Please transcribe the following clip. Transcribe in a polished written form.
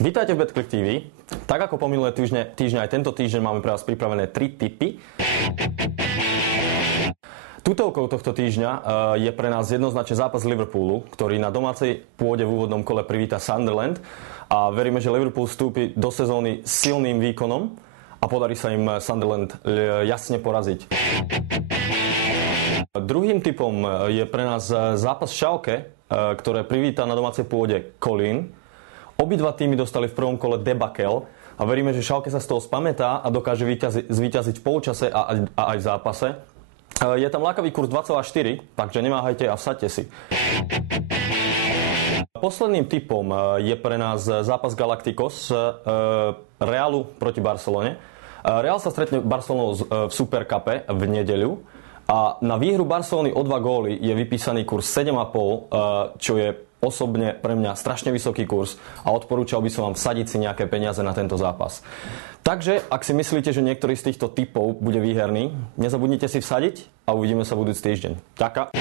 Vítajte v BetClick TV. Tak ako po minulé týždne, aj tento týždeň máme pre vás pripravené 3 tipy. Tutovkou tohto týždňa je pre nás jednoznačne zápas Liverpoolu, ktorý na domácej pôde v úvodnom kole privíta Sunderland a veríme, že Liverpool vstúpi do sezóny silným výkonom a podarí sa im Sunderland jasne poraziť. Druhým tipom je pre nás zápas Schalke, ktoré privíta na domácej pôde Kolín. Obidva týmy dostali v prvom kole debakel a veríme, že Schalke sa z toho spamätá a dokáže zvíťaziť v polčase a aj v zápase. Je tam lákavý kurz 2,4, takže nemáhajte a vsaďte si. Posledným tipom je pre nás zápas Galacticos Realu proti Barcelone. Real sa stretne Barcelonou v Supercupe v nedeľu a na výhru Barcelony o 2 góly je vypísaný kurz 7,5, čo je osobne pre mňa strašne vysoký kurz a odporúčal by som vám vsadiť si nejaké peniaze na tento zápas. Takže, ak si myslíte, že niektorý z týchto tipov bude výherný, nezabudnite si vsadiť a uvidíme sa budúci týždeň. Ďakujem.